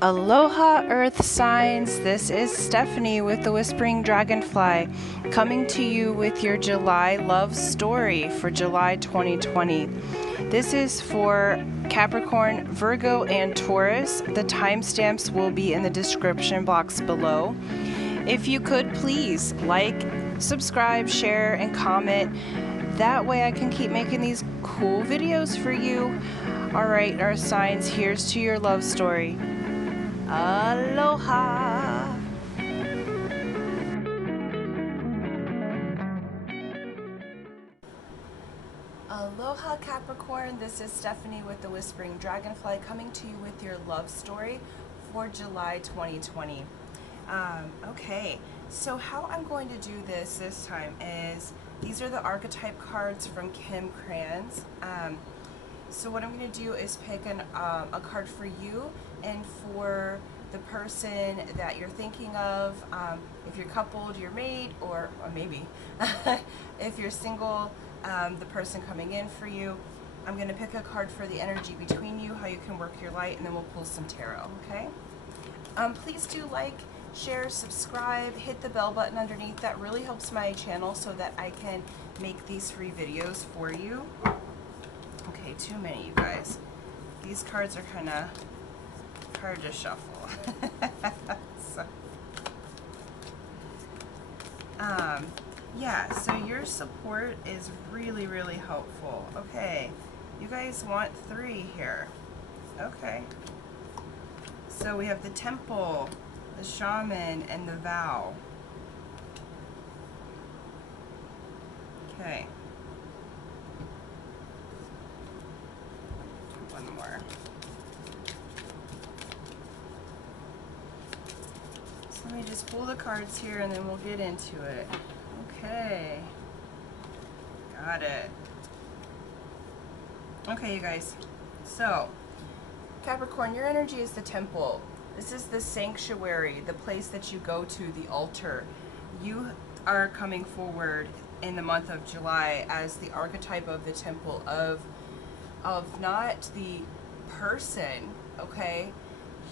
Aloha Earth signs, this is Stephanie with the Whispering Dragonfly coming to you with your July love story for July 2020. This is for Capricorn, Virgo, and Taurus. The timestamps will be in the description box below. If you could please like, subscribe, share, and comment. That way I can keep making these cool videos for you. Alright, our signs, here's to your love story. Aloha! Aloha Capricorn, this is Stephanie with the Whispering Dragonfly coming to you with your love story for July 2020. Okay, so how I'm going to do this time is, these are the archetype cards from Kim Kranz. So what I'm going to do is pick a card for you and for the person that you're thinking of. If you're coupled, you're married, or maybe. If you're single, the person coming in for you. I'm going to pick a card for the energy between you, how you can work your light, and then we'll pull some tarot, okay? Please do like, share, subscribe, hit the bell button underneath. That really helps my channel so that I can make these free videos for you. Okay, too many, you guys. These cards are kind of hard to shuffle. Yeah, so your support is really, really helpful. Okay, you guys want 3 here. Okay. So we have the Temple, the Shaman, and the Vow. Okay. One more. So let me just pull the cards here and then we'll get into it. Okay. Got it. Okay, you guys. So, Capricorn, your energy is the Temple. This is the sanctuary, the place that you go to, the altar. You are coming forward in the month of July as the archetype of the Temple, of not the person, okay?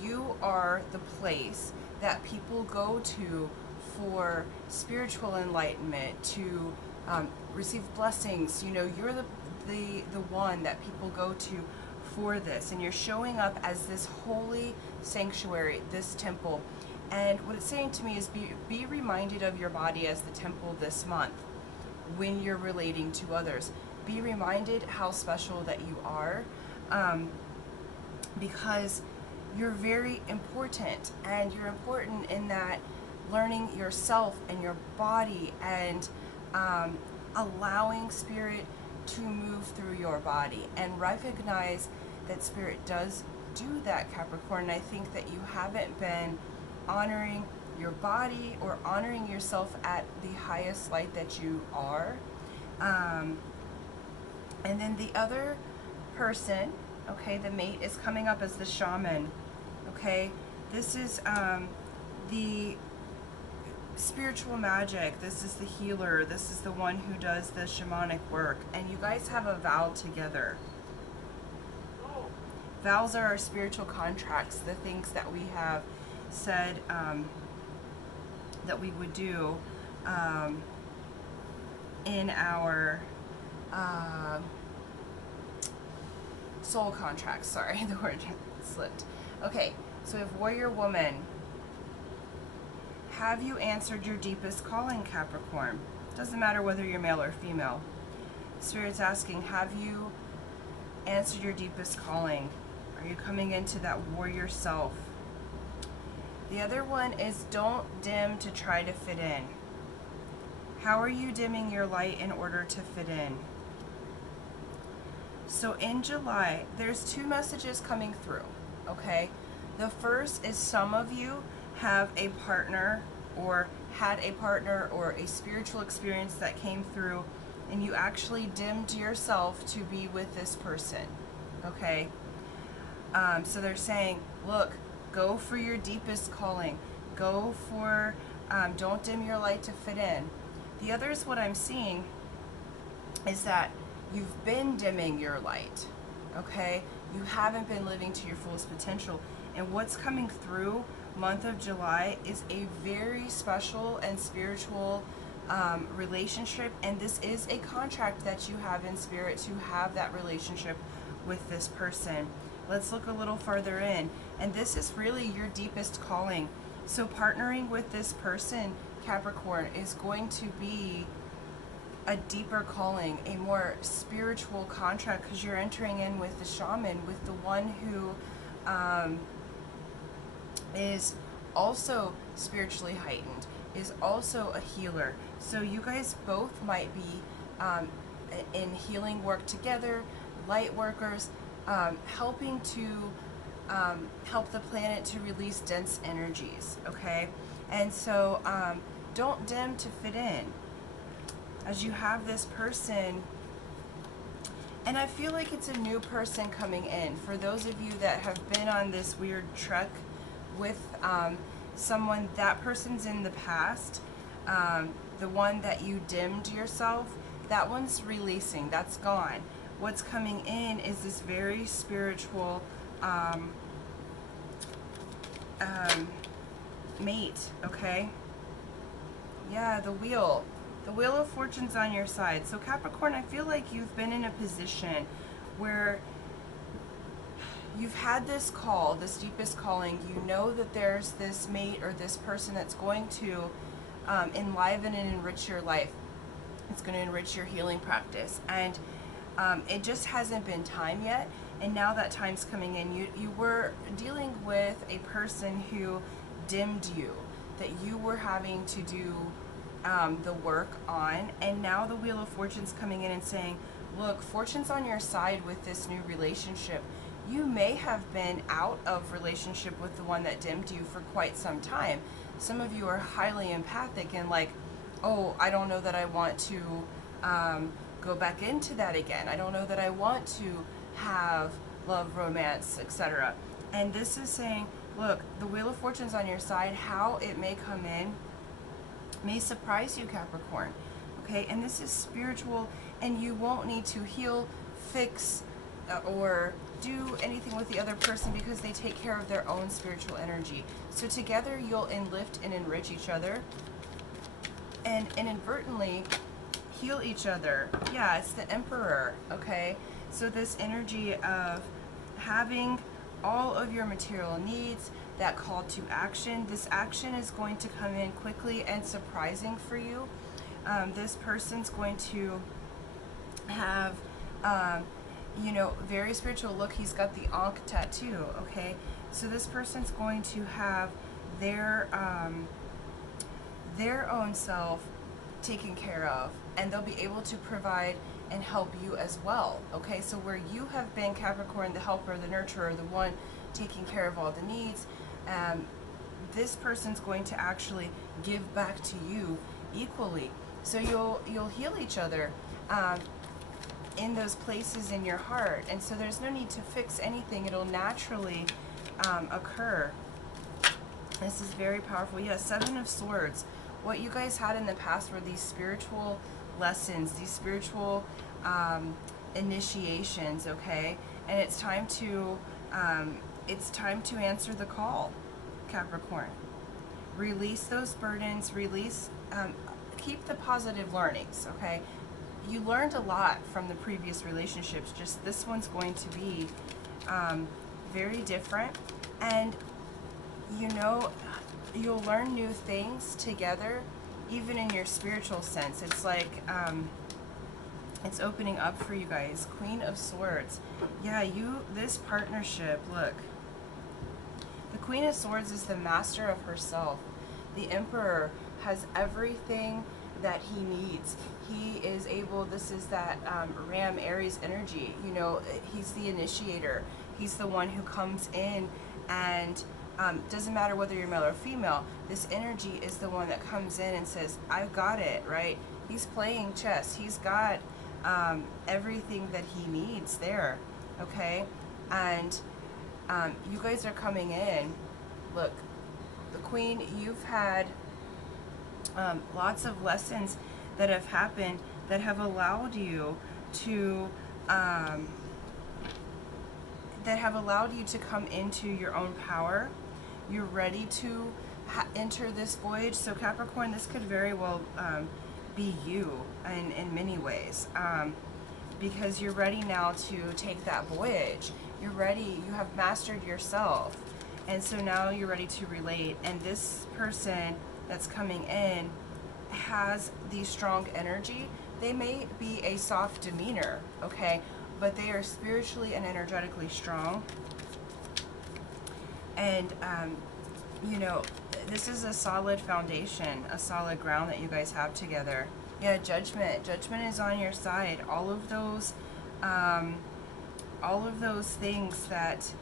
You are the place that people go to for spiritual enlightenment, to receive blessings. You know, you're the one that people go to for this, and you're showing up as this holy sanctuary, this temple. And what it's saying to me is be reminded of your body as the temple this month when you're relating to others. Be reminded how special that you are, because you're very important, and you're important in that learning yourself and your body, and allowing spirit to move through your body, and recognize that spirit does do that, Capricorn. And I think that you haven't been honoring your body or honoring yourself at the highest light that you are. And then the other person, okay, the mate, is coming up as the Shaman. Okay, this is the spiritual magic. This is the healer. This is the one who does the shamanic work. And you guys have a vow together. Vows are our spiritual contracts, the things that we have said that we would do in our soul contracts. Sorry, the word slipped. Okay, so we have Warrior Woman. Have you answered your deepest calling, Capricorn? Doesn't matter whether you're male or female. Spirit's asking, have you answered your deepest calling? Are you coming into that warrior self? The other one is, don't dim to try to fit in. How are you dimming your light in order to fit in? So in July, there's 2 messages coming through, okay? The first is, some of you have a partner or had a partner or a spiritual experience that came through, and you actually dimmed yourself to be with this person, okay? So they're saying, look, go for your deepest calling. Go for, don't dim your light to fit in. The other is, what I'm seeing is that you've been dimming your light, okay? You haven't been living to your fullest potential. And what's coming through month of July is a very special and spiritual relationship, and this is a contract that you have in spirit to have that relationship with this person. Let's look a little further in, and this is really your deepest calling. So partnering with this person, Capricorn, is going to be a deeper calling, a more spiritual contract, because you're entering in with the shaman, with the one who is also spiritually heightened, is also a healer. So you guys both might be in healing work together, light workers, helping to help the planet to release dense energies, okay? And so don't dim to fit in. As you have this person, and I feel like it's a new person coming in. For those of you that have been on this weird trek with someone, that person's in the past, the one that you dimmed yourself, that one's releasing, that's gone. What's coming in is this very spiritual mate, okay? Yeah, the wheel of fortune's on your side. So Capricorn, I feel like you've been in a position where you've had this call, this deepest calling. You know that there's this mate or this person that's going to enliven and enrich your life. It's going to enrich your healing practice. And it just hasn't been time yet. And now that time's coming in. You were dealing with a person who dimmed you, that you were having to do the work on. And now the Wheel of Fortune's coming in and saying, look, fortune's on your side with this new relationship. You may have been out of relationship with the one that dimmed you for quite some time. Some of you are highly empathic and like, oh, I don't know that I want to go back into that again. I don't know that I want to have love, romance, etc. And this is saying, look, the Wheel of Fortune's on your side. How it may come in may surprise you, Capricorn. Okay, and this is spiritual, and you won't need to heal, fix, or do anything with the other person because they take care of their own spiritual energy. So together you'll enlift and enrich each other and inadvertently heal each other. Yeah, it's the Emperor, okay? So this energy of having all of your material needs, that call to action, this action is going to come in quickly and surprising for you. This person's going to have you know, very spiritual look. He's got the Ankh tattoo, okay? So this person's going to have their own self taken care of, and they'll be able to provide and help you as well, okay? So where you have been, Capricorn, the helper, the nurturer, the one taking care of all the needs, this person's going to actually give back to you equally. So you'll heal each other in those places in your heart, and so there's no need to fix anything. It'll naturally occur. This is very powerful. Yes, Seven of Swords. What you guys had in the past were these spiritual lessons, these spiritual initiations, okay? And it's time to answer the call, Capricorn. Release those burdens, keep the positive learnings, okay? You learned a lot from the previous relationships, just this one's going to be very different. And you know, you'll learn new things together, even in your spiritual sense. It's like, it's opening up for you guys. Queen of Swords. Yeah, this partnership, look. The Queen of Swords is the master of herself. The Emperor has everything that he needs. He is able, this is that Ram Aries energy, you know, he's the initiator. He's the one who comes in and doesn't matter whether you're male or female, this energy is the one that comes in and says, I've got it, right? He's playing chess. He's got everything that he needs there, okay? And you guys are coming in. Look, the Queen, you've had lots of lessons that have happened that have allowed you to that have allowed you to come into your own power. You're ready to enter this voyage. So Capricorn, this could very well be you in many ways, because you're ready now to take that voyage. You're ready, you have mastered yourself, and so now you're ready to relate. And this person that's coming in has the strong energy. They may be a soft demeanor, okay, but they are spiritually and energetically strong. And you know, this is a solid foundation, a solid ground that you guys have together. Yeah, judgment is on your side. All of those things that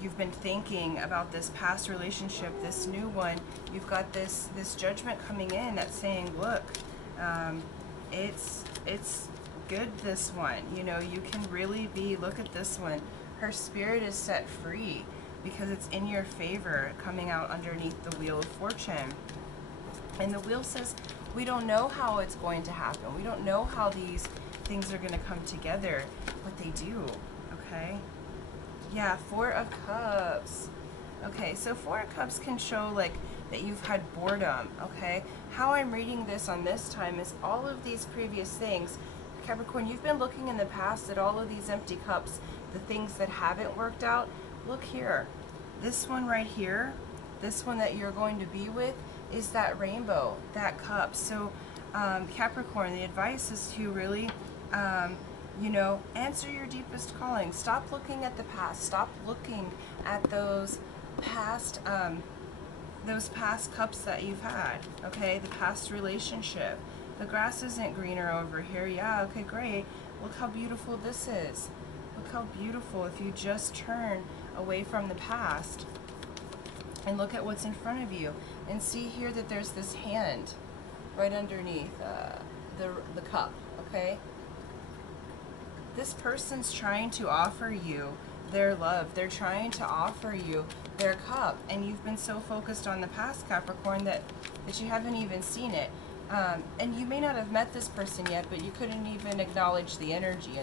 you've been thinking about, this past relationship, this new one, you've got this judgment coming in that's saying, look, it's good, this one. You know, you can really be, look at this one. Her spirit is set free because it's in your favor, coming out underneath the Wheel of Fortune. And the wheel says, we don't know how it's going to happen. We don't know how these things are going to come together, but they do, okay? Yeah, Four of Cups. Okay, so Four of Cups can show like that you've had boredom, okay? How I'm reading this on this time is all of these previous things. Capricorn, you've been looking in the past at all of these empty cups, the things that haven't worked out. Look here, this one right here, this one that you're going to be with is that rainbow, that cup. So Capricorn, the advice is to really, you know, answer your deepest calling. Stop looking at the past. Stop looking at those past cups that you've had, okay? The past relationship. The grass isn't greener over here. Yeah, okay, great. Look how beautiful this is. Look how beautiful if you just turn away from the past and look at what's in front of you and see here that there's this hand right underneath the cup, okay? This person's trying to offer you their love. They're trying to offer you their cup, and you've been so focused on the past, Capricorn, that you haven't even seen it. And you may not have met this person yet, but you couldn't even acknowledge the energy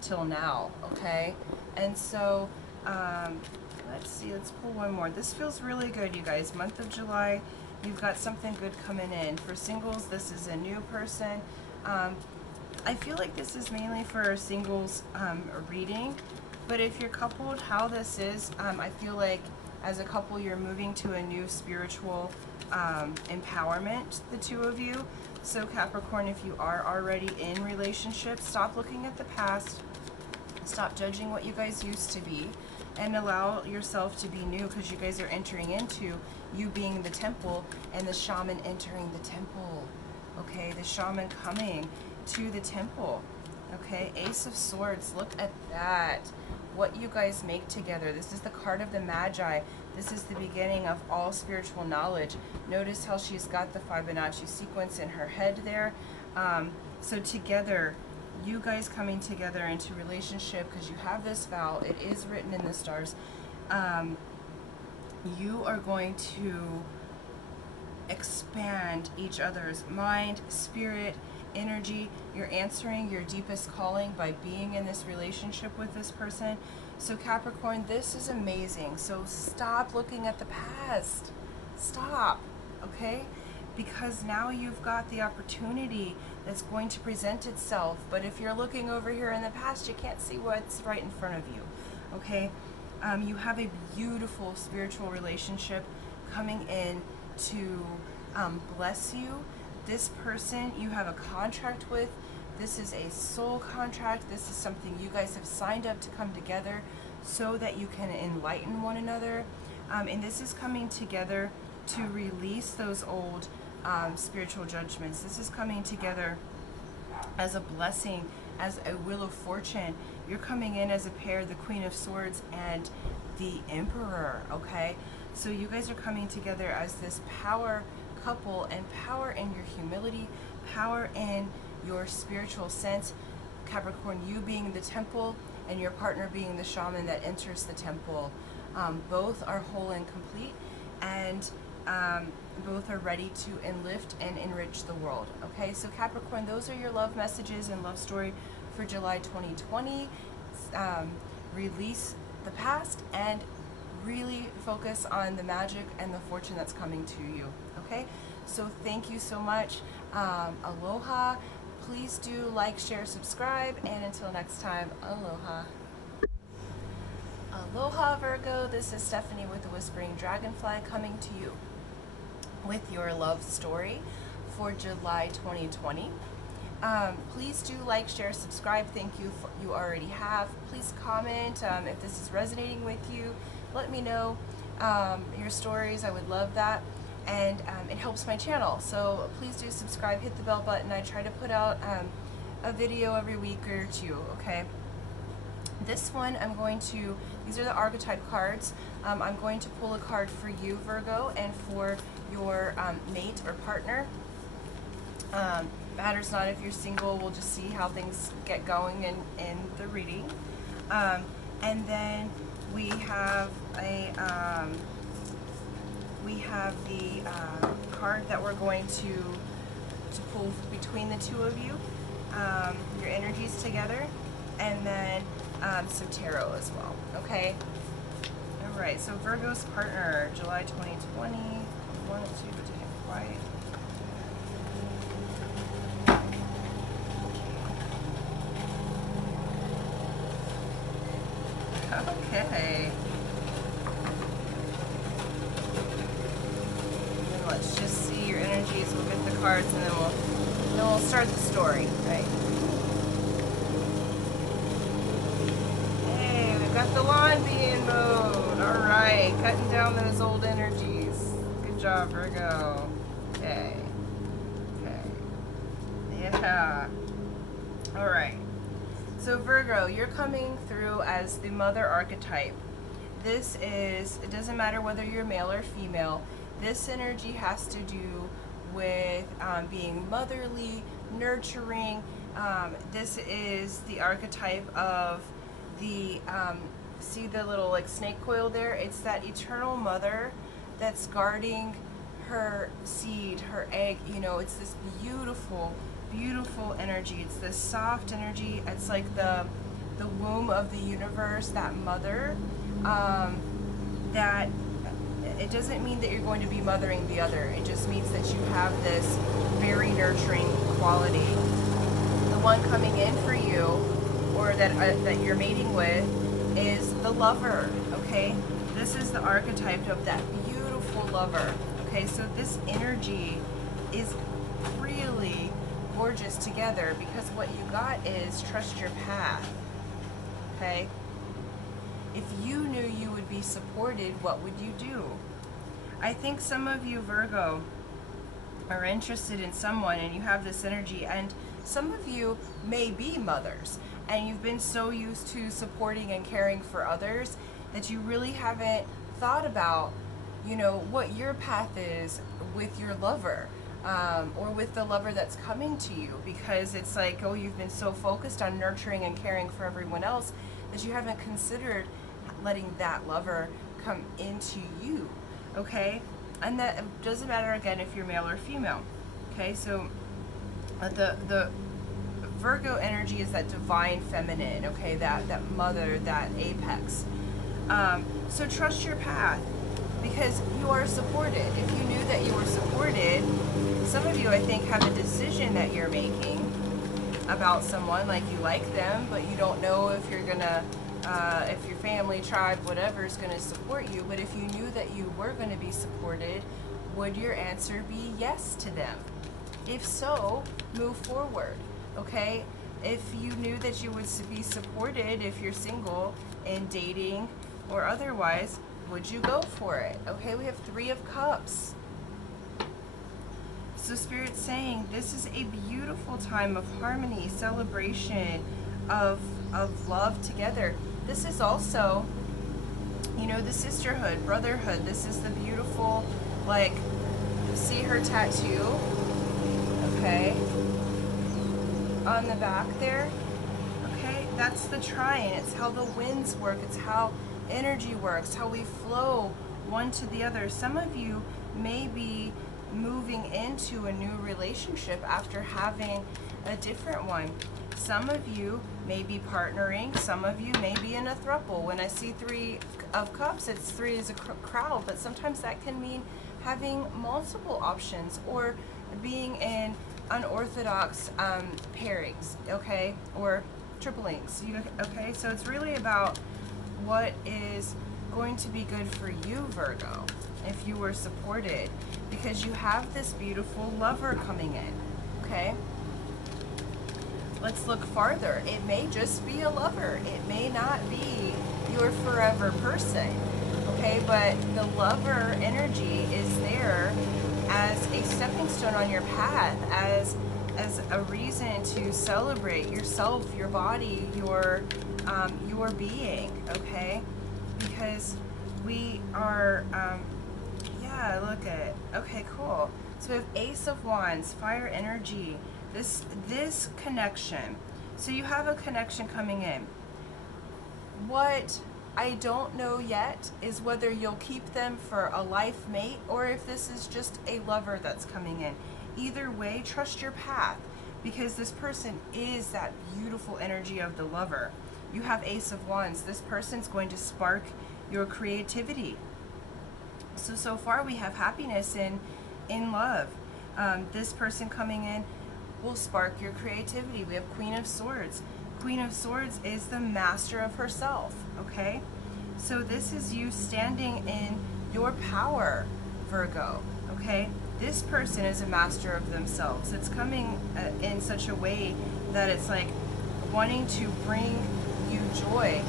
till now, okay? And so let's see, let's pull one more. This feels really good, you guys. Month of July, you've got something good coming in. For singles, this is a new person. I feel like this is mainly for singles reading, but if you're coupled, how this is, I feel like as a couple you're moving to a new spiritual empowerment, the two of you. So Capricorn, if you are already in relationships, stop looking at the past, stop judging what you guys used to be, and allow yourself to be new, because you guys are entering into you being the temple and the shaman entering the temple, okay? The shaman coming to the temple, okay? Ace of Swords, look at that. What you guys make together. This is the card of the Magi. This is the beginning of all spiritual knowledge. Notice how she's got the Fibonacci sequence in her head there. So together, you guys coming together into relationship, because you have this vow, it is written in the stars, you are going to expand each other's mind, spirit, energy. You're answering your deepest calling by being in this relationship with this person. So Capricorn, this is amazing. So stop looking at the past. Stop, okay? Because now you've got the opportunity that's going to present itself. But if you're looking over here in the past, you can't see what's right in front of you, okay? You have a beautiful spiritual relationship coming in to bless you. This person you have a contract with, this is a soul contract. This is something you guys have signed up to come together so that you can enlighten one another. And this is coming together to release those old spiritual judgments. This is coming together as a blessing, as a Wheel of Fortune. You're coming in as a pair, the Queen of Swords and the Emperor, okay? So you guys are coming together as this power couple, and power in your humility, power in your spiritual sense. Capricorn, you being the temple and your partner being the shaman that enters the temple. Both are whole and complete, and both are ready to enlift and enrich the world. Okay, so Capricorn, those are your love messages and love story for July 2020. release the past and really focus on the magic and the fortune that's coming to you. Okay, so thank you so much. Aloha. Please do like, share, subscribe, and until next time, aloha. Aloha Virgo, this is Stephanie with the Whispering Dragonfly coming to you with your love story for July 2020. Please do like, share, subscribe. Thank you. You already have. Please comment if this is resonating with you. Let me know your stories. I would love that. And it helps my channel. So please do subscribe, hit the bell button. I try to put out a video every week or two, okay? This one these are the archetype cards. I'm going to pull a card for you, Virgo, and for your mate or partner. Matters not if you're single, we'll just see how things get going in the reading. And then we have the card that we're going to pull between the two of you, your energies together, and then some tarot as well, okay? All right, so Virgo's partner, July 2020, one, two, didn't quite. Okay. And let's just see your energies. We'll get the cards, and then we'll start the story, right? Hey, we've got the lawn being mowed. All right, cutting down those old energies. Good job, Virgo. Okay. Yeah. All right. So Virgo, you're coming through as the mother archetype. It doesn't matter whether you're male or female, this energy has to do with being motherly, nurturing. This is the archetype of the, see the little like snake coil there? It's that eternal mother that's guarding her seed, her egg. You know, it's this beautiful energy. It's this soft energy. It's like the womb of the universe, that mother. That it doesn't mean that you're going to be mothering the other. It just means that you have this very nurturing quality. The one coming in for you, or that you're mating with, is the lover. Okay, this is the archetype of that beautiful lover. Okay, so this energy is really gorgeous together, because what you got is trust your path. Okay, if you knew you would be supported, what would you do? I think some of you, Virgo, are interested in someone, and you have this energy, and some of you may be mothers, and you've been so used to supporting and caring for others that you really haven't thought about, you know, what your path is with your lover. Or with the lover that's coming to you, because it's like, oh, you've been so focused on nurturing and caring for everyone else that you haven't considered letting that lover come into you, okay? And that doesn't matter, again, if you're male or female, okay? So the Virgo energy is that divine feminine, okay? That mother, that apex. So trust your path, because you are supported. If you knew that you were supported, some of you, I think, have a decision that you're making about someone, like you like them, but you don't know if you're gonna, if your family, tribe, whatever is gonna support you. But if you knew that you were gonna be supported, would your answer be yes to them? If so, move forward, okay? If you knew that you would be supported if you're single and dating or otherwise, would you go for it? Okay, we have 3 of Cups. So Spirit's saying this is a beautiful time of harmony, celebration, of love together. This is also, you know, the sisterhood, brotherhood. This is the beautiful, like, see her tattoo, okay, on the back there, okay? That's the trine. It's how the winds work. It's how energy works, how we flow one to the other. Some of you may be moving into a new relationship after having a different one. Some of you may be partnering, some of you may be in a throuple. When I see 3 of Cups, it's 3 as a crowd, but sometimes that can mean having multiple options or being in unorthodox pairings, okay, or triplings. Okay, so it's really about what is going to be good for you, Virgo, if you were supported, because you have this beautiful lover coming in, okay? Let's look farther. It may just be a lover. It may not be your forever person, okay? But the lover energy is there as a stepping stone on your path, as a reason to celebrate yourself, your body, your being, okay? Because we are, yeah, look at it. Okay, cool. So we have Ace of Wands, fire energy, this connection. So you have a connection coming in. What I don't know yet is whether you'll keep them for a life mate or if this is just a lover that's coming in. Either way, trust your path, because this person is that beautiful energy of the lover. You have Ace of Wands. This person's going to spark your creativity. So far we have happiness in love. This person coming in will spark your creativity. We have Queen of Swords. Queen of Swords is the master of herself, okay? So this is you standing in your power, Virgo, okay? This person is a master of themselves. It's coming in such a way that it's like wanting to bring you joy.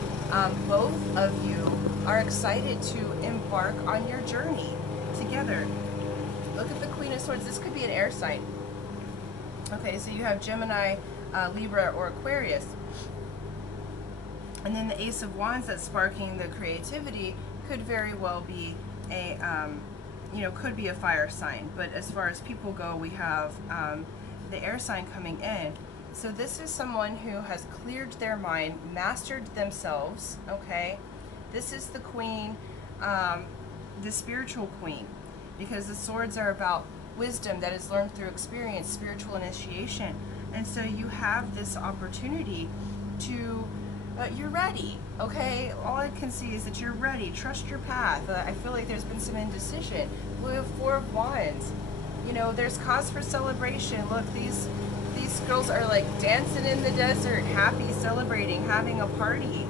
Both of you are excited to embark on your journey together. Look at the Queen of Swords. This could be an air sign. Okay, so you have Gemini, Libra, or Aquarius. And then the Ace of Wands that's sparking the creativity could very well be a, could be a fire sign. But as far as people go, we have the air sign coming in. So this is someone who has cleared their mind, mastered themselves, okay? This is the queen, the spiritual queen, because the swords are about wisdom that is learned through experience, spiritual initiation. And so you have this opportunity to, you're ready, okay? All I can see is that you're ready. Trust your path. I feel like there's been some indecision. We have 4 of Wands. You know, there's cause for celebration. Look, these girls are like dancing in the desert, happy, celebrating, having a party,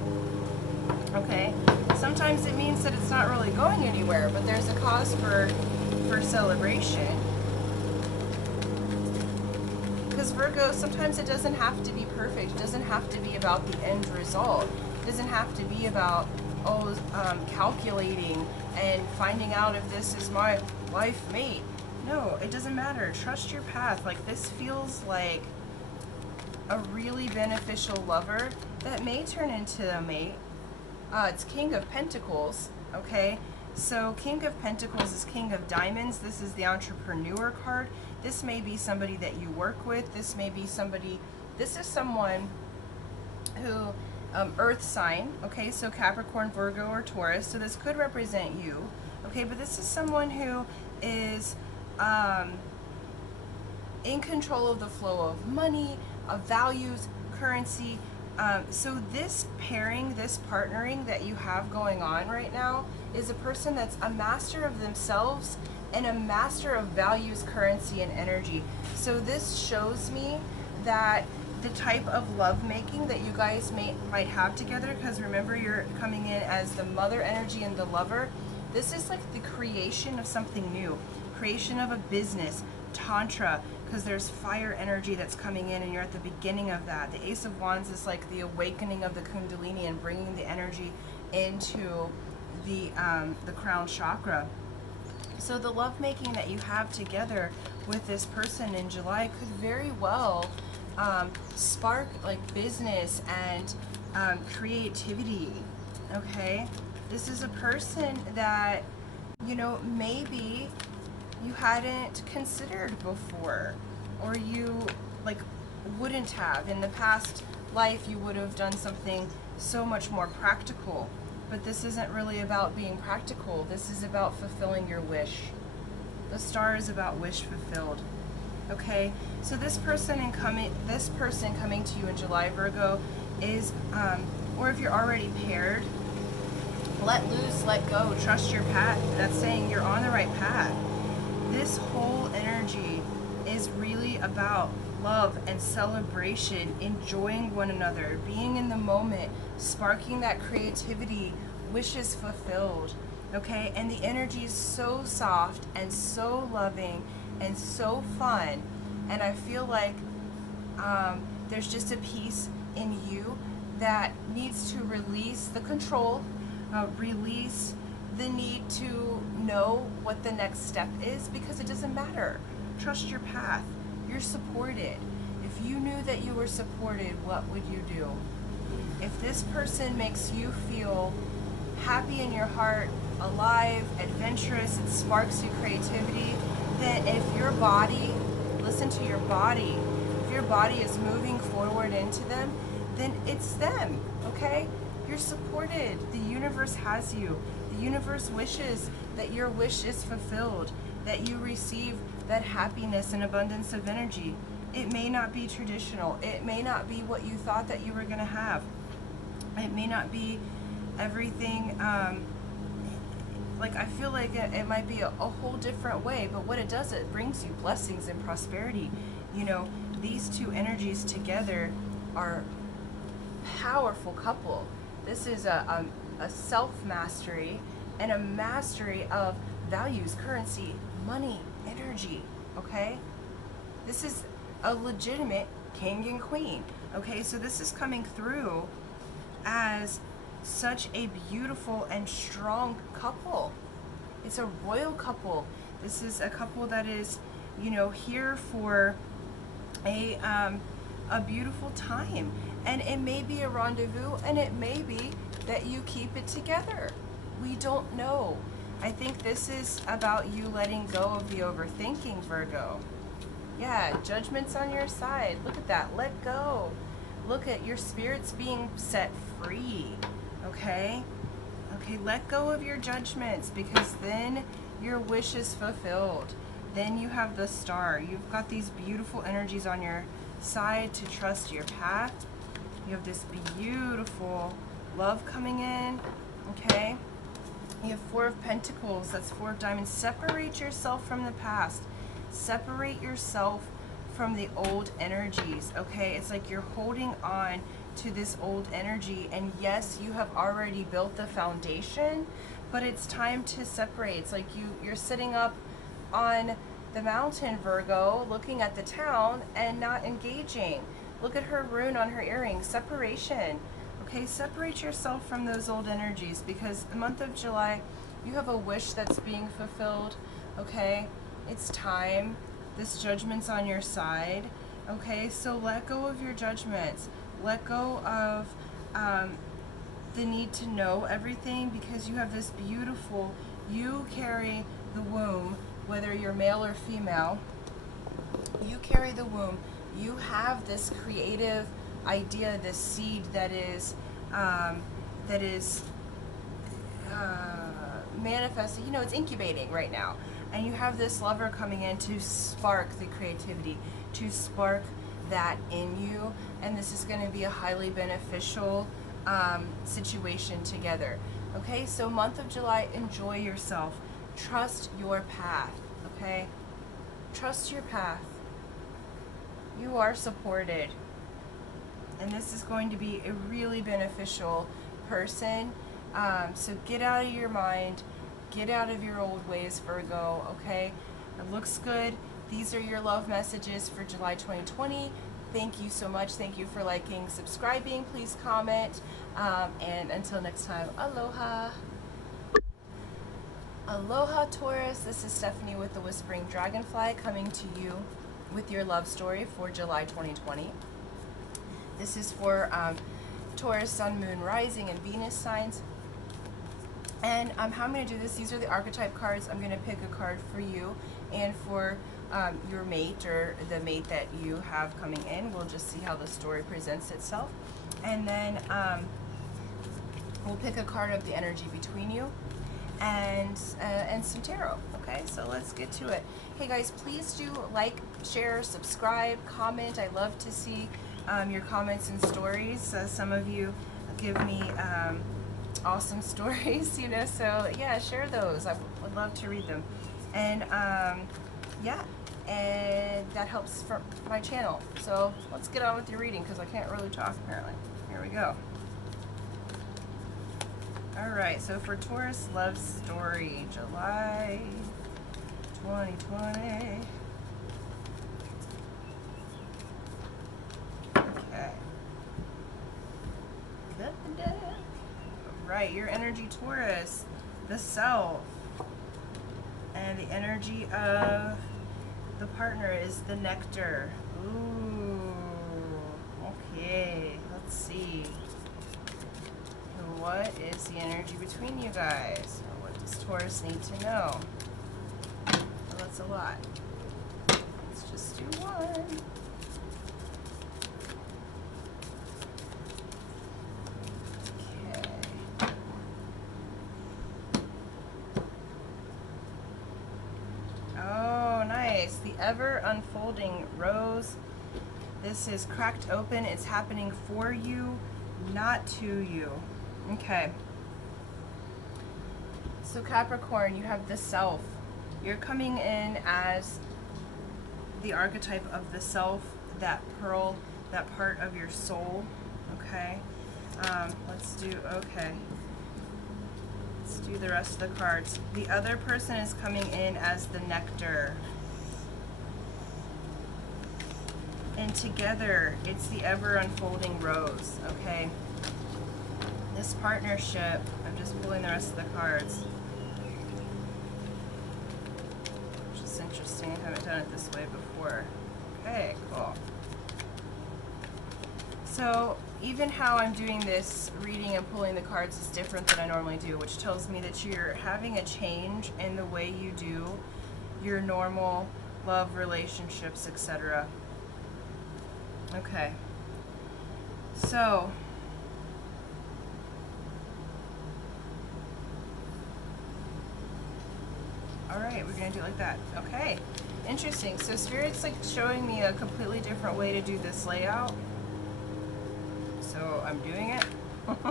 okay? Sometimes it means that it's not really going anywhere, but there's a cause for celebration. Because Virgo, sometimes it doesn't have to be perfect. It doesn't have to be about the end result. It doesn't have to be about, calculating and finding out if this is my life mate. No, it doesn't matter. Trust your path. Like, this feels like a really beneficial lover that may turn into a mate. It's King of Pentacles, okay? So King of Pentacles is King of Diamonds. This is the entrepreneur card. This may be somebody that you work with. This is someone who, earth sign, okay? So Capricorn, Virgo, or Taurus. So this could represent you, okay? But this is someone who is in control of the flow of money, of values, currency. So this pairing, this partnering that you have going on right now is a person that's a master of themselves and a master of values, currency, and energy. So this shows me that the type of lovemaking that you guys might have together, because remember, you're coming in as the mother energy and the lover. This is like the creation of something new, creation of a business, tantra, because there's fire energy that's coming in and you're at the beginning of that. The Ace of Wands is like the awakening of the Kundalini and bringing the energy into the crown chakra. So the lovemaking that you have together with this person in July could very well spark like business and creativity, okay? This is a person that, maybe you hadn't considered before, or you like wouldn't have. In the past life, you would have done something so much more practical. But this isn't really about being practical. This is about fulfilling your wish. The star is about wish fulfilled. Okay, so this person coming to you in July, Virgo, is, or if you're already paired, let loose, let go, trust your path. That's saying you're on the right path. This whole energy is really about love and celebration, enjoying one another, being in the moment, sparking that creativity, wishes fulfilled. Okay, and the energy is so soft and so loving and so fun, and I feel like there's just a piece in you that needs to release the control, release the need to know what the next step is, because it doesn't matter. Trust your path. You're supported. If you knew that you were supported, what would you do? If this person makes you feel happy in your heart, alive, adventurous, it sparks you creativity, then if your body, listen to your body, if your body is moving forward into them, then it's them, okay? You're supported. The universe has you. The universe wishes that your wish is fulfilled, that you receive that happiness and abundance of energy. It may not be traditional. It may not be what you thought that you were going to have. It may not be everything, like I feel like it might be a whole different way, but what it does, it brings you blessings and prosperity. You know, these two energies together are powerful couple. This is a self-mastery and a mastery of values, currency, money, energy, okay? This is a legitimate king and queen, okay? So this is coming through as such a beautiful and strong couple. It's a royal couple. This is a couple that is, you know, here for a beautiful time. And it may be a rendezvous, and it may be that you keep it together. We don't know. I think this is about you letting go of the overthinking, Virgo. Yeah, judgment's on your side. Look at that. Let go. Look at your spirits being set free. Okay? Okay, let go of your judgments, because then your wish is fulfilled. Then you have the star. You've got these beautiful energies on your side to trust your path. You have this beautiful love coming in. Okay? You have Four of Pentacles. That's Four of Diamonds. Separate yourself from the past. Separate yourself from the old energies. Okay? It's like you're holding on to this old energy, and yes, you have already built the foundation, but it's time to separate. It's like you're sitting up on the mountain, Virgo, looking at the town and not engaging. Look at her rune on her earring. Separation. Okay, separate yourself from those old energies, because the month of July, you have a wish that's being fulfilled. Okay, it's time. This judgment's on your side. Okay, so let go of your judgments. Let go of the need to know everything, because you have this beautiful, you carry the womb, whether you're male or female, you carry the womb. You have this creative idea, this seed that is manifesting. You know, it's incubating right now, and you have this lover coming in to spark the creativity, to spark that in you, and this is going to be a highly beneficial situation together. Okay, so month of July, enjoy yourself. Trust your path. Okay, trust your path. You are supported, and this is going to be a really beneficial person. So get out of your mind, get out of your old ways, Virgo. Okay, it looks good. These are your love messages for July 2020. Thank you so much. Thank you for liking, subscribing. Please comment. And until next time, aloha. Aloha, Taurus. This is Stephanie with the Whispering Dragonfly, coming to you with your love story for July 2020. This is for Taurus, Sun, Moon, Rising, and Venus signs. And how I'm going to do this, these are the archetype cards. I'm going to pick a card for you and for your mate, or the mate that you have coming in. We'll just see how the story presents itself. And then we'll pick a card of the energy between you. and some tarot. Okay, so let's get to it. Hey guys, please do like, share, subscribe, comment. I love to see your comments and stories. Some of you give me awesome stories, you know, so yeah, share those. I would love to read them. And yeah, and that helps for my channel. So let's get on with your reading because I can't really talk apparently. Here we go. Alright, so for Taurus love story, July 2020. Okay. Right, your energy, Taurus, the self, and the energy of the partner is the nectar. Ooh, okay, let's see. What is the energy between you guys? What does Taurus need to know? Well, that's a lot. Let's just do one. Okay. Oh, nice. The ever unfolding rose. This is cracked open. It's happening for you, not to you. Okay. So Capricorn, you have the self. You're coming in as the archetype of the self, that pearl, that part of your soul. Okay. Let's do the rest of the cards. The other person is coming in as the nectar. And together, it's the ever unfolding rose. Okay. This partnership, I'm just pulling the rest of the cards, which is interesting. I haven't done it this way before. Okay, cool. So even how I'm doing this reading and pulling the cards is different than I normally do, which tells me that you're having a change in the way you do your normal love, relationships, etc. Okay. So alright, we're going to do it like that. Okay, interesting. So Spirit's like showing me a completely different way to do this layout. So I'm doing it. Okay.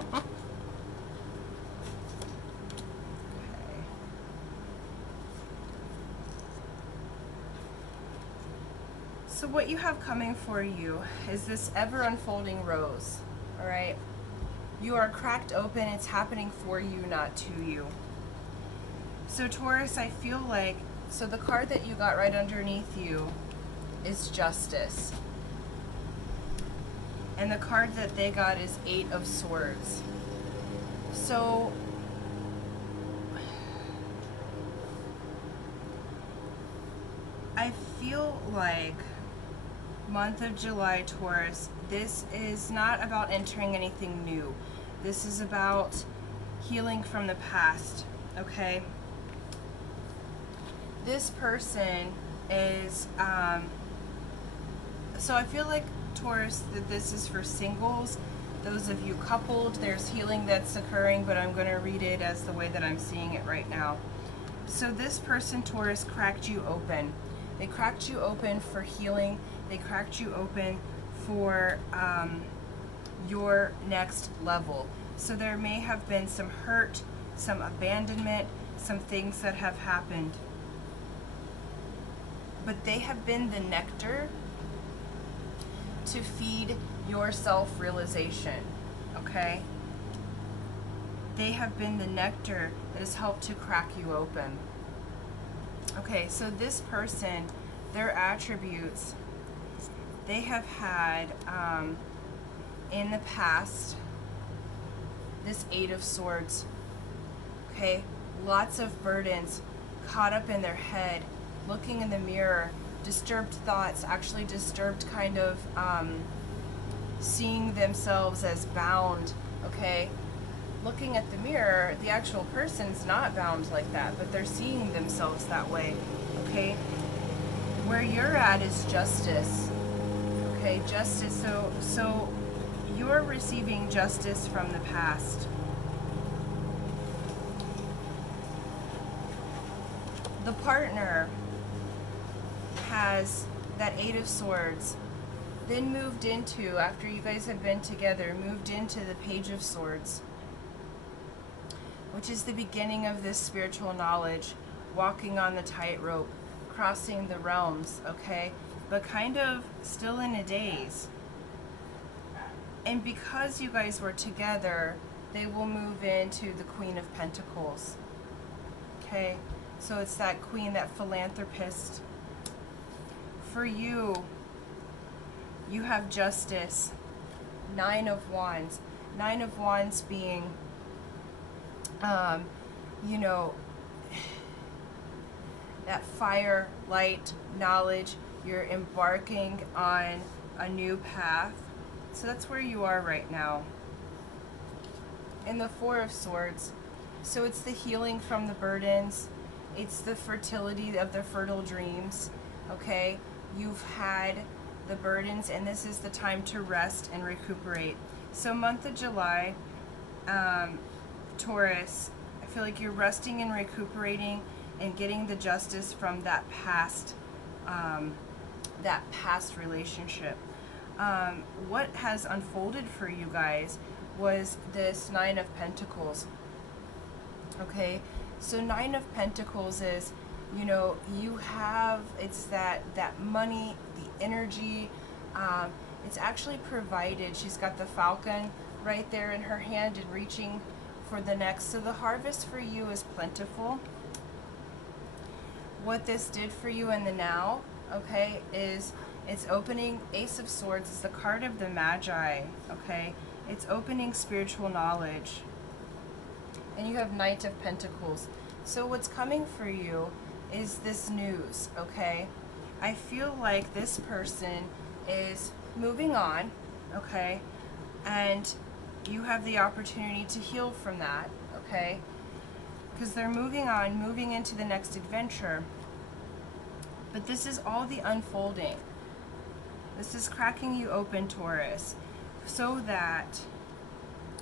So what you have coming for you is this ever unfolding rose. Alright? You are cracked open. It's happening for you, not to you. So Taurus, I feel like, so the card that you got right underneath you is Justice. And the card that they got is Eight of Swords. So I feel like month of July, Taurus, this is not about entering anything new. This is about healing from the past, okay? This person is, so I feel like, Taurus, that this is for singles. Those of you coupled, there's healing that's occurring, but I'm going to read it as the way that I'm seeing it right now. So this person, Taurus, cracked you open. They cracked you open for healing. They cracked you open for your next level. So there may have been some hurt, some abandonment, some things that have happened. But they have been the nectar to feed your self-realization, okay? They have been the nectar that has helped to crack you open. Okay, so this person, their attributes, they have had, in the past, this Eight of Swords, okay? Lots of burdens caught up in their head, looking in the mirror, disturbed thoughts, actually disturbed kind of seeing themselves as bound, okay? Looking at the mirror, the actual person's not bound like that, but they're seeing themselves that way, okay? Where you're at is justice, okay? Justice, so you're receiving justice from the past. The partner has that Eight of Swords, then moved into, after you guys have been together, moved into the Page of Swords, which is the beginning of this spiritual knowledge, walking on the tightrope, crossing the realms, okay? But kind of still in a daze. And because you guys were together, they will move into the Queen of Pentacles, okay? So it's that queen, that philanthropist. For you, you have Justice, Nine of Wands. Nine of Wands being, you know, that fire, light, knowledge. You're embarking on a new path. So that's where you are right now. And the Four of Swords. So it's the healing from the burdens. It's the fertility of the fertile dreams. Okay? You've had the burdens, and this is the time to rest and recuperate. So month of July, Taurus, I feel like you're resting and recuperating and getting the justice from that past relationship. What has unfolded for you guys was this Nine of Pentacles. Okay, so Nine of Pentacles is, you know, you have, it's that money, the energy, it's actually provided. She's got the falcon right there in her hand and reaching for the next. So the harvest for you is plentiful. What this did for you in the now, okay, is it's opening. Ace of Swords is the card of the Magi, okay? It's opening spiritual knowledge. And you have Knight of Pentacles. So what's coming for you is this news, okay? I feel like this person is moving on, okay? And you have the opportunity to heal from that, okay? Because they're moving on, moving into the next adventure. But this is all the unfolding. This is cracking you open, Taurus, so that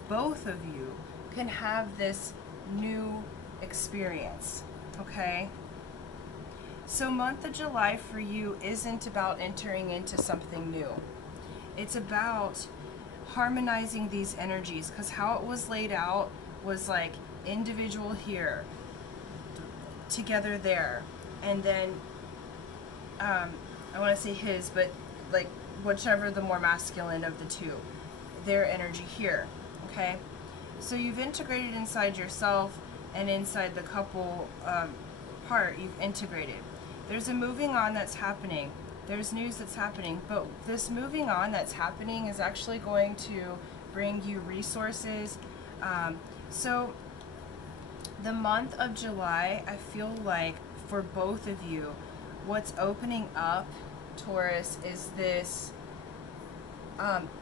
both of you can have this new experience, okay? So month of July for you isn't about entering into something new. It's about harmonizing these energies, because how it was laid out was like individual here, together there, and then I want to say his, but like whichever the more masculine of the two, their energy here, okay? So you've integrated inside yourself and inside the couple part, you've integrated. There's a moving on that's happening. There's news that's happening, but this moving on that's happening is actually going to bring you resources. So the month of July, I feel like for both of you, what's opening up, Taurus, is this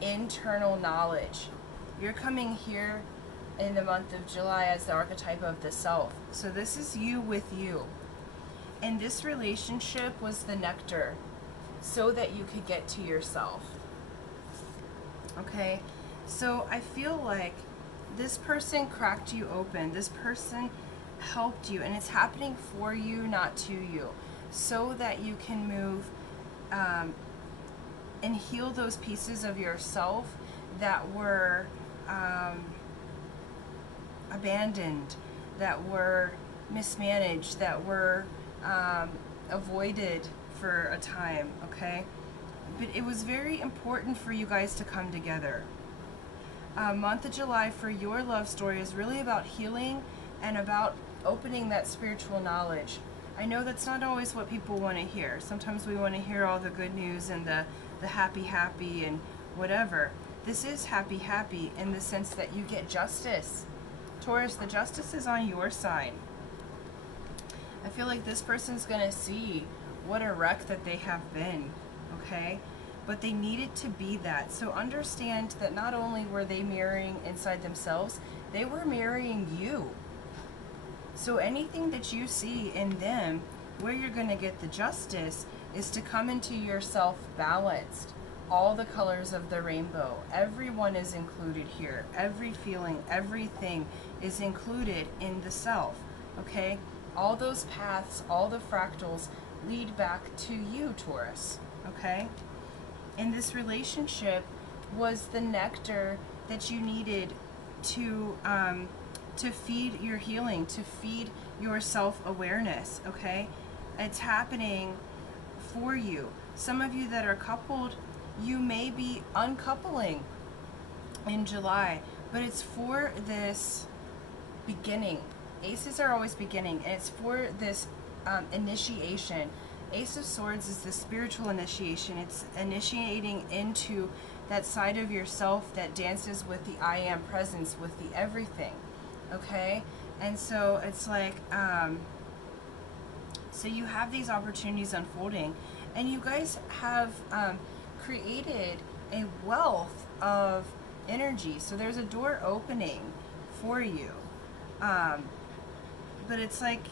internal knowledge. You're coming here in the month of July as the archetype of the self. So this is you with you. And this relationship was the nectar so that you could get to yourself. Okay? So I feel like this person cracked you open. This person helped you, and it's happening for you, not to you, so that you can move and heal those pieces of yourself that were abandoned, that were mismanaged, that were avoided for a time, okay? But it was very important for you guys to come together. Month of July for your love story is really about healing and about opening that spiritual knowledge. I know that's not always what people want to hear. Sometimes we want to hear all the good news and the happy and whatever. This is happy in the sense that you get justice. Taurus, the justice is on your side. I feel like this person's going to see what a wreck that they have been, okay? But they needed to be that. So understand that not only were they mirroring inside themselves, they were mirroring you. So anything that you see in them, where you're going to get the justice, is to come into yourself balanced. All the colors of the rainbow. Everyone is included here. Every feeling, everything is included in the self, okay? all those paths, all the fractals lead back to you, Taurus, okay? And this relationship was the nectar that you needed to feed your healing, to feed your self-awareness, okay? It's happening for you. Some of you that are coupled, you may be uncoupling in July, but it's for this beginning. Aces are always beginning, and it's for this initiation. Ace of Swords is the spiritual initiation. It's initiating into that side of yourself that dances with the I am presence, with the everything, okay? And so it's like, so you have these opportunities unfolding, and you guys have created a wealth of energy. So there's a door opening for you. But it's like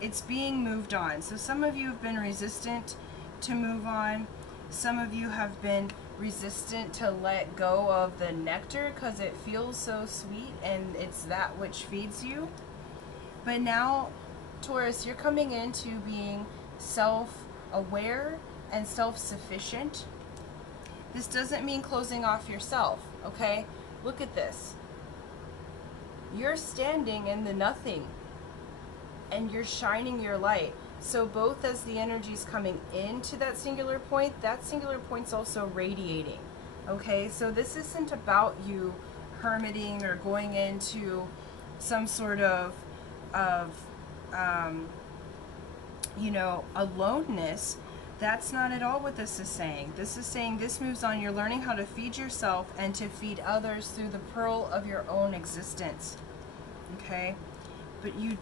it's being moved on. So some of you have been resistant to move on. Some of you have been resistant to let go of the nectar because it feels so sweet and it's that which feeds you. But now, Taurus, you're coming into being self-aware and self-sufficient. This doesn't mean closing off yourself, okay? Look at this. You're standing in the nothing and you're shining your light. So both as the energy's coming into that singular point's also radiating, okay? So this isn't about you hermiting or going into some sort of you know, aloneness. That's not at all what this is saying. This is saying this moves on. You're learning how to feed yourself and to feed others through the pearl of your own existence, okay? But you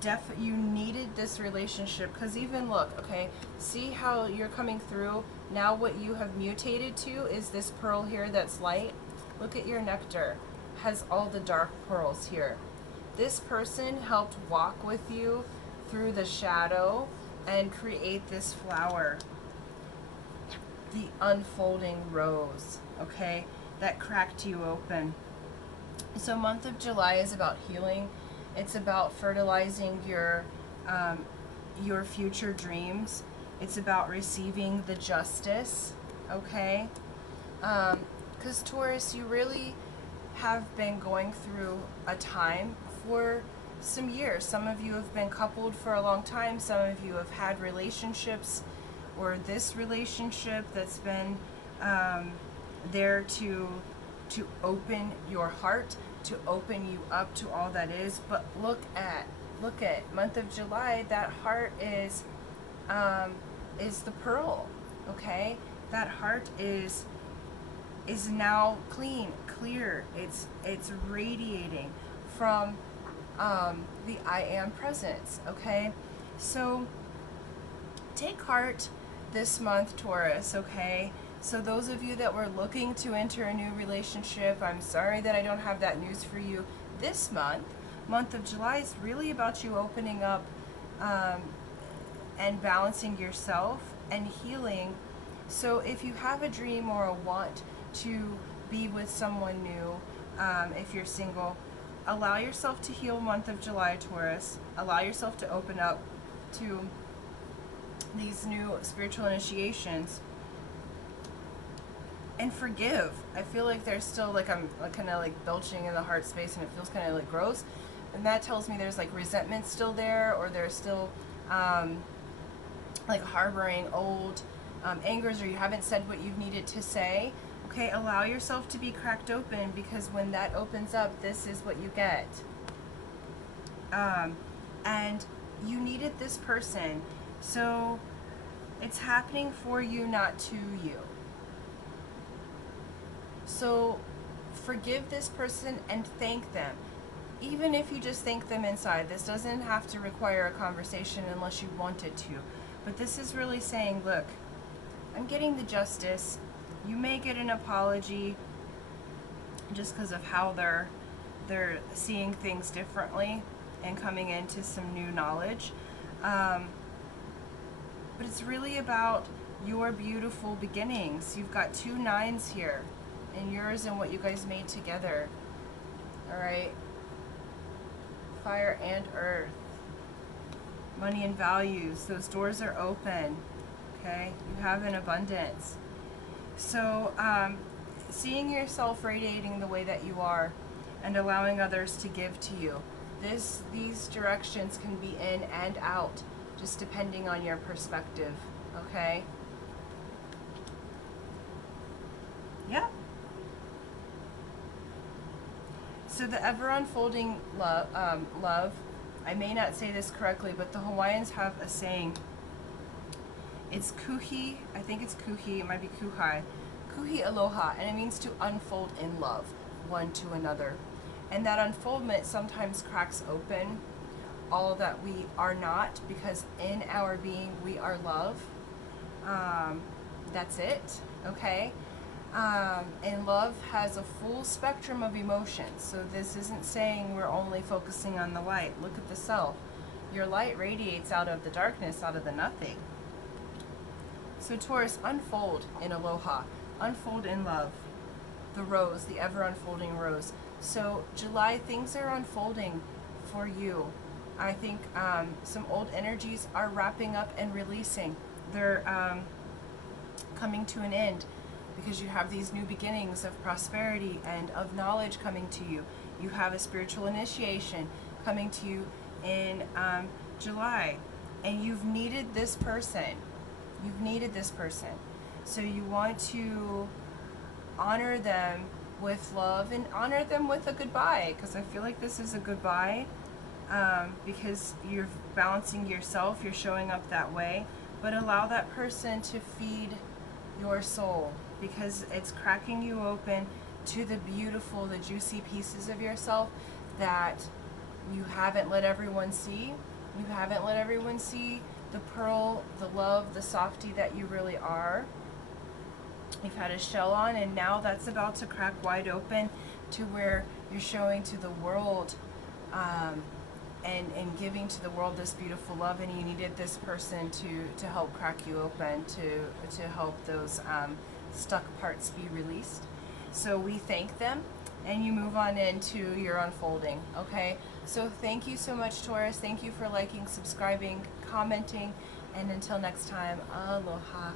needed this relationship, because even look, okay, see how you're coming through now. What you have mutated to is this pearl here that's light. Look at your nectar, has all the dark pearls here. This person helped walk with you through the shadow and create this flower, the unfolding rose, okay, that cracked you open. So month of July is about healing. It's about fertilizing your future dreams. It's about receiving the justice, okay? Because Taurus, you really have been going through a time for some years. Some of you have been coupled for a long time. Some of you have had relationships, or this relationship that's been there to open your heart, to open you up to all that is. But look at month of July. That heart is the pearl, okay? That heart is now clean, clear. It's radiating from the I am presence, okay? So take heart this month, Taurus, okay? So those of you that were looking to enter a new relationship, I'm sorry that I don't have that news for you this month of July is really about you opening up and balancing yourself and healing. So if you have a dream or a want to be with someone new, if you're single, allow yourself to heal month of July, Taurus. Allow yourself to open up to these new spiritual initiations. And forgive. I feel like there's still, like, I'm kind of like belching in the heart space and it feels kind of like gross. And that tells me there's like resentment still there, or there's still like harboring old angers, or you haven't said what you've needed to say. Okay, allow yourself to be cracked open, because when that opens up, this is what you get. And you needed this person. So it's happening for you, not to you. So forgive this person and thank them. Even if you just thank them inside. This doesn't have to require a conversation unless you want it to. But this is really saying, look, I'm getting the justice. You may get an apology just because of how they're seeing things differently and coming into some new knowledge. But it's really about your beautiful beginnings. You've got 2 9s here, and yours and what you guys made together. All right. Fire and earth. money and values. Those doors are open. Okay, you have an abundance. So seeing yourself radiating the way that you are and allowing others to give to you. These directions can be in and out, just depending on your perspective. Okay? Yeah. So the ever unfolding love, I may not say this correctly, but the Hawaiians have a saying. It's kuhi, I think it's kuhi, it might be kuhai. Kuhi aloha, and it means to unfold in love, one to another. And that unfoldment sometimes cracks open all that we are not, because in our being we are love. That's it, okay? And love has a full spectrum of emotions. So this isn't saying we're only focusing on the light. Look at the self. Your light radiates out of the darkness, out of the nothing. So Taurus, unfold in aloha. Unfold in love. The rose, the ever unfolding rose. So July, things are unfolding for you. I think some old energies are wrapping up and releasing. They're coming to an end, because you have these new beginnings of prosperity and of knowledge coming to you. You have a spiritual initiation coming to you in July. And you've needed this person. You've needed this person. So you want to honor them with love and honor them with a goodbye, because I feel like this is a goodbye, because you're balancing yourself, you're showing up that way, but allow that person to feed your soul, because it's cracking you open to the beautiful, the juicy pieces of yourself that you haven't let everyone see. You haven't let everyone see the pearl, the love, the softie that you really are. You've had a shell on, and now that's about to crack wide open to where you're showing to the world and giving to the world this beautiful love, and you needed this person to help crack you open, to help those stuck parts be released. So we thank them, and you move on into your unfolding, okay? So thank you so much, Taurus. Thank you for liking, subscribing, commenting, and until next time, aloha.